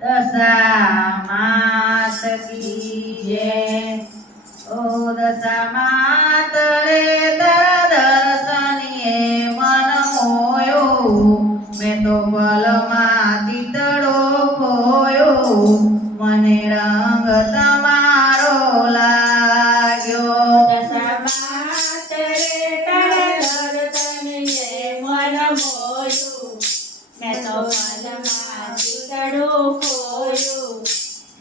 દશા માત કી જય। ઓ દશા માત રે તારા દર્શનીએ મન મોયો, મેં તો પલમાં ચિતડો ખોયો, મને રંગ તમારો લાગ્યો। દશા માત રે તારા દર્શનીએ મન મોયું, મેં તો પલમાં ચિતડો ખોયો,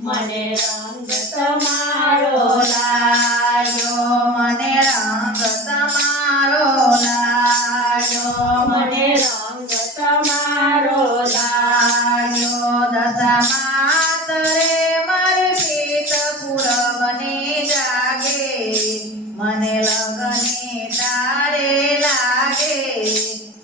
મને રંગ તમારો લાગ્યો, મને રંગ તમારો લાગ્યો, મને રંગ તમારો લાગ્યો। દશા માત રે મારે પીત પૂરબની જાગે, મને લગને તારે લાગે,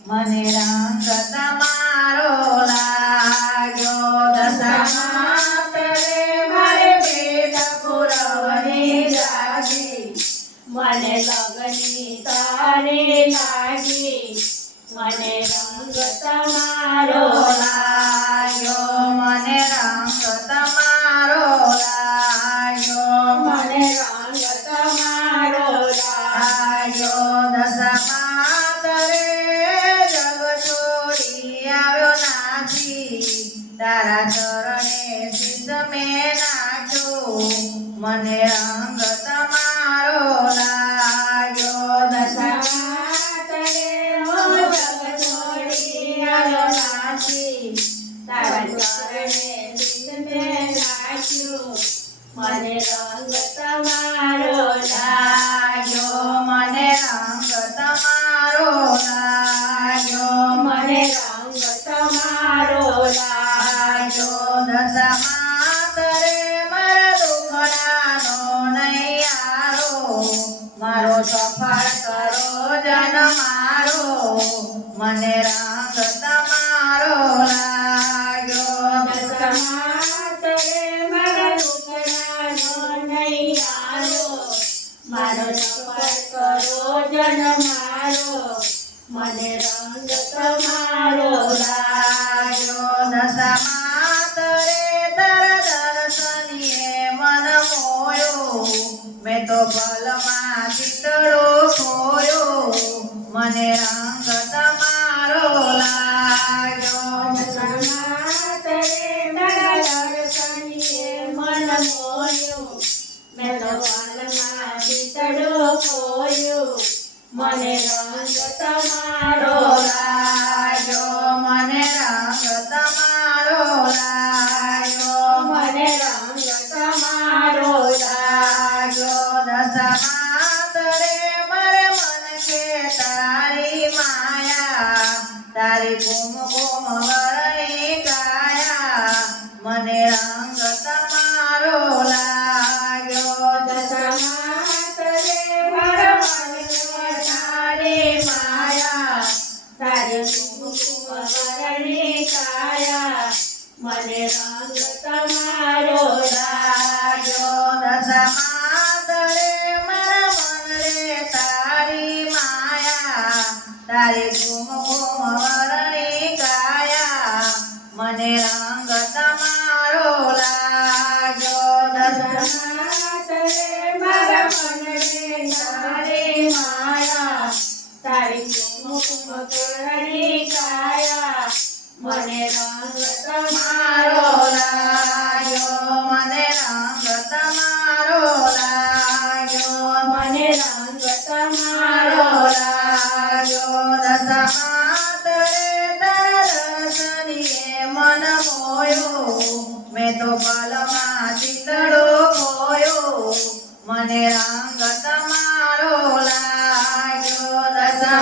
મને રંગ તમારો લાગ્યો। દશા માત રે મારે પેટ પૂરબની જાગે, મને લગની તારે લાગી, મને રંગ તમારો લાગ્યો, મને રંગ તમારો લાગ્યો, મને રંગ તમારો લાગ્યો। દશા માત રે જગ છોડી આવ્યો નાસી, તારા ચરણે શીશ મેં નાખ્યો, મને રંગ તમારો લાગ્યો। દશા માત રે હું જગ છોડી આવ્યો નાસી, તારા ચરણે શીશ મેં નાખ્યું, મને રંગ તમારો લાગ્યો, મને રંગ તમારો લાગ્યો, મને રંગ તમારો લાગ્યો। દશા માત રે મારા દુખડાનો નૈયારો, મારો સફળ કરો જન મારો, મને રંગ તમારો લાગ્યો। દશા માત રે મારા દુખડાનો નૈયારો, મારો સફળ કરો જન મારો, મને રંગ તમારો લાગ્યો। દશા માત રે તારા દર્શનીએ મન મોયો, મેં તો પલમાં ચિતડો ખોયો, મને રંગ તમારો લાગ્યો। દશા માત રે તારા દર્શનીએ મન મોયું, મેં તો પલમાં ચિતડો ખોયો, મને રંગ તમારો લાગ્યો, મને રંગ તમારો લાગ્યો, મને રંગ તમારો લાગ્યો। દશા માત રે મારે મન કે તારી માયા, તારી કુમકુમ વરણી કાયા, મને રંગ તમારો લાગ્યો। દશા માત રે મારા મનને તારી માયા, તારી કુમકુમ વરણી કાયા, મને રંગ તમારો લાગ્યો। દશા માત રે મારા મનને તારી માયા, તારી કુમકુમ વરણી કાયા, મને રંગ તમારો લાગ્યો। દશા માત રે મારા મનને તારી માયા, તારી કુમકુમ વરણી કાયા, મને રંગ તમારો લાગ્યો, મને રંગ તમારો લાગ્યો, મને રંગ તમારો લાગ્યો। દશા માત રે તારા દર્શનીએ મન મોયો, મેં તો પલમાં ચિતડો ખોયો, મને રંગ તમારો લાગ્યો। દશા